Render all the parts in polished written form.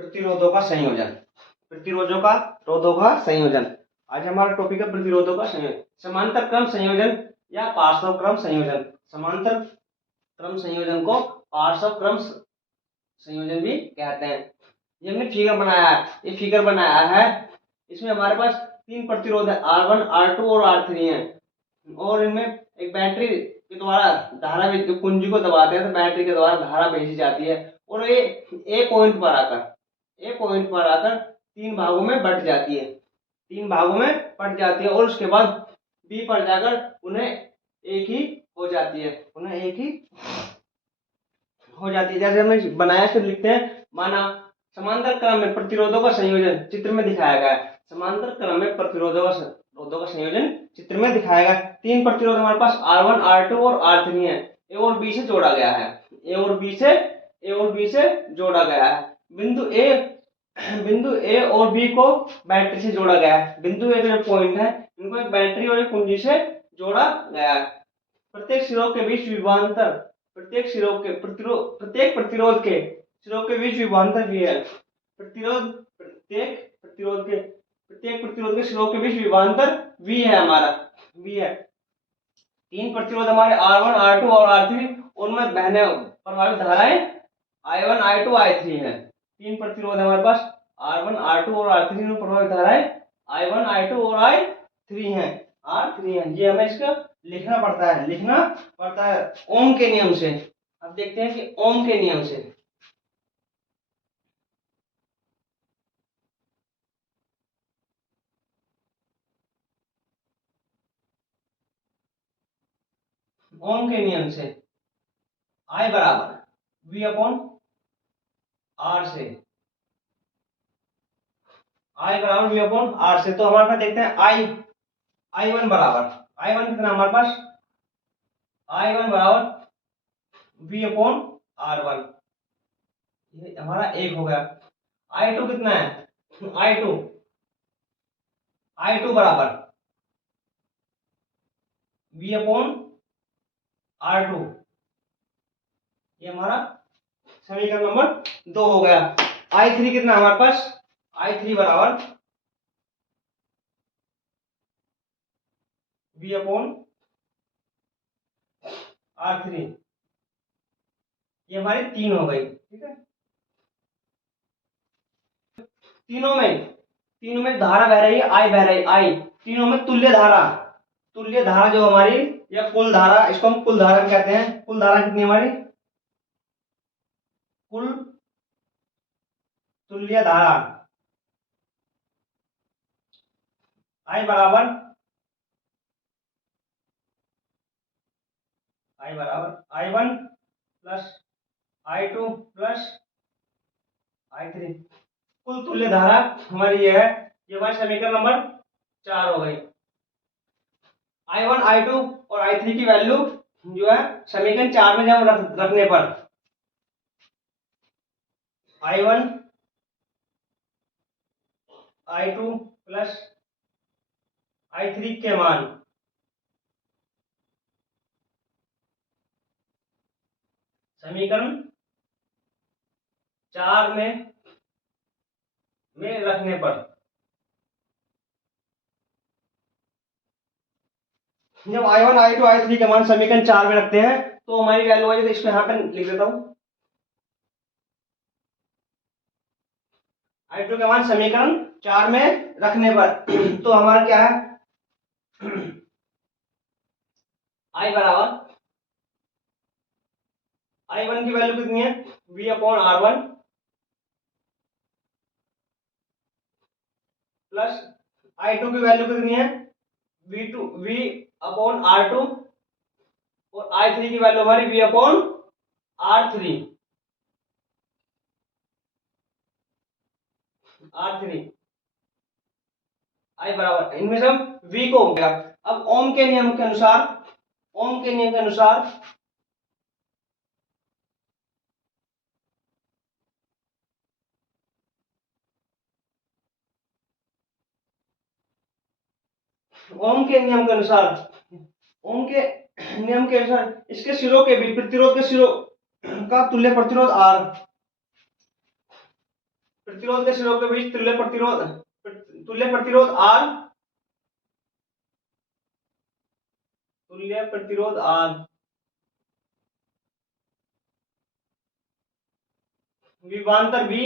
प्रतिरोधों का संयोजन। प्रतिरोधों का रोधों का संयोजन। आज हमारा टॉपिक है प्रतिरोधों का संयोजन। समांतर क्रम संयोजन या पार्श्व क्रम संयोजन। समांतर क्रम संयोजन को पार्श्व क्रम संयोजन भी कहते हैं। ये हमने फिगर बनाया है, ये फिगर बनाया है। इसमें हमारे पास तीन प्रतिरोध है, R1, R2 और R3 है। और इनमें एक बैटरी के द्वारा धारा कुंजी को दबाते हैं तो बैटरी के द्वारा धारा भेजी जाती है और ये ए पॉइंट पर आकर तीन भागों में बट जाती है, तीन भागों में बट जाती है और उसके बाद बी पर जाकर उन्हें एक ही हो जाती है, जैसे हमने बनाया फिर लिखते हैं। माना समांतर क्रम में प्रतिरोधों का संयोजन चित्र में दिखाया गया है। समांतर क्रम में प्रतिरोधों का संयोजन चित्र में दिखाया गया। तीन प्रतिरोध हमारे पास R1, R2 और R3 है। ए और बी से जोड़ा गया है, ए और बी से जोड़ा गया है। बिंदु ए और बी को बैटरी से जोड़ा गया है। बिंदु ए जो पॉइंट है इनको एक बैटरी और एक कुंजी से जोड़ा गया है। प्रत्येक सिरों के बीच विभवांतर, प्रत्येक प्रतिरोध के सिरों के बीच विभवांतर भी है। प्रत्येक प्रतिरोध के सिरों के बीच विभवांतर V है, हमारा V है। तीन प्रतिरोध हमारे R1, R2 और R3, उनमें बहने प्रभावित धाराएं I1, I2, I3 है। तीन प्रतिरोध हमारे पास R1, R2 और R3 में प्रभावित धाराएं I1, I2 और R3 हैं। ये हमें इसका लिखना पड़ता है ओम के नियम से। अब देखते हैं कि ओम के नियम से I बराबर V अपॉन R से, तो हमारे पास देखते हैं I1 बराबर, I1 कितना हमारे पास, I1 बराबर V अपॉन R1, ये हमारा एक हो गया। I2 कितना है, I2 बराबर V अपॉन R2, ये हमारा समीकरण नंबर 2 हो गया। I3 कितना हमारे पास, I3 बराबर V अपॉन R3, ये हमारी 3 हो गई। ठीक है, तीनों में धारा बह रही है, I तीनों में तुल्य धारा जो हमारी, या कुल धारा, इसको हम कुल धारा कहते हैं। कुल धारा कितनी हमारी, कुल तुल्य धारा I बराबर I1 plus I2 plus I3। कुल तुल्य धारा हमारी ये है, ये हमारी समीकरण नंबर 4 हो गई। I1, I2 और I3 की वैल्यू जो है समीकरण 4 में जब रखने पर I1, I2 प्लस I3 के मान समीकरण 4 में रखने पर, जब I1, I2, I3 के मान समीकरण 4 में रखते हैं तो हमारी वैल्यू आई, तो इसको यहाँ पर लिख देता हूं। I2 के मान समीकरण 4 में रखने पर तो हमारा क्या है, I बराबर I1 की वैल्यू कितनी है, V upon R1 plus I2 की वैल्यू कितनी है, V अपॉन R2 और I3 की वैल्यू हमारी V अपॉन R3। I बराबर, इनमें से हम V को हो गया। अब ओम के नियम के अनुसार ओम के नियम के अनुसार इसके सिरों के बीच प्रतिरोध के सिरों का तुल्य प्रतिरोध R, प्रतिरोध के सिरों के बीच तुल्य प्रतिरोध आर, तुल्य प्रतिरोध आर, विभवांतर बी,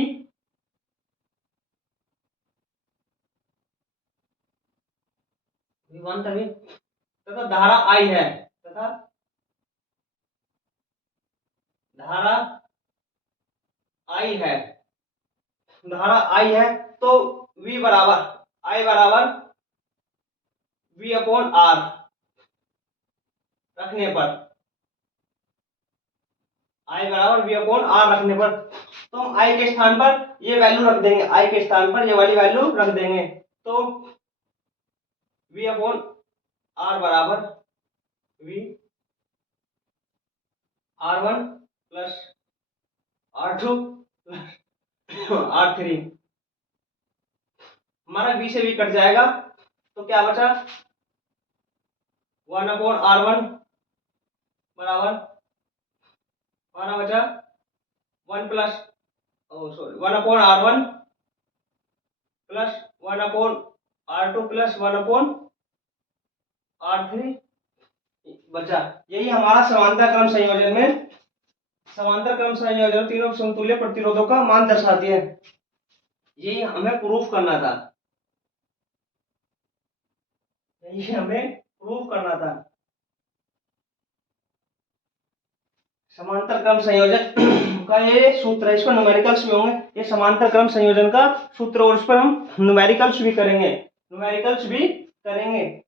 विभवांतर बी तथा धारा आई है, तथा धारा आई है, धारा आई है, तो V बराबर I बराबर V अपॉन R रखने पर, I बराबर V अपॉन R रखने पर, तो हम I के स्थान पर ये वैल्यू रख देंगे, I के स्थान पर ये वाली वैल्यू रख देंगे, तो V अपॉन R बराबर V R1 plus R2 plus R3, हमारा B से B कट जाएगा, तो क्या बचा 1 अपॉन R1 बराबर, हमारा बचा 1 plus 1 upon R1 plus 1 upon R2 plus 1 upon R3 बचा। यही हमारा समांतर क्रम संयोजन में, समांतर क्रम संयोजन तीनों समतुल्य प्रतिरोधों का मान दर्शाती है, यही हमें प्रूफ करना था, यही हमें प्रूफ करना था। समांतर क्रम संयोजन का ये सूत्र है, इस पर न्यूमेरिकल्स भी होंगे, ये समांतर क्रम संयोजन का सूत्र, और इस पर हम न्यूमेरिकल्स भी करेंगे, न्यूमेरिकल्स भी करेंगे।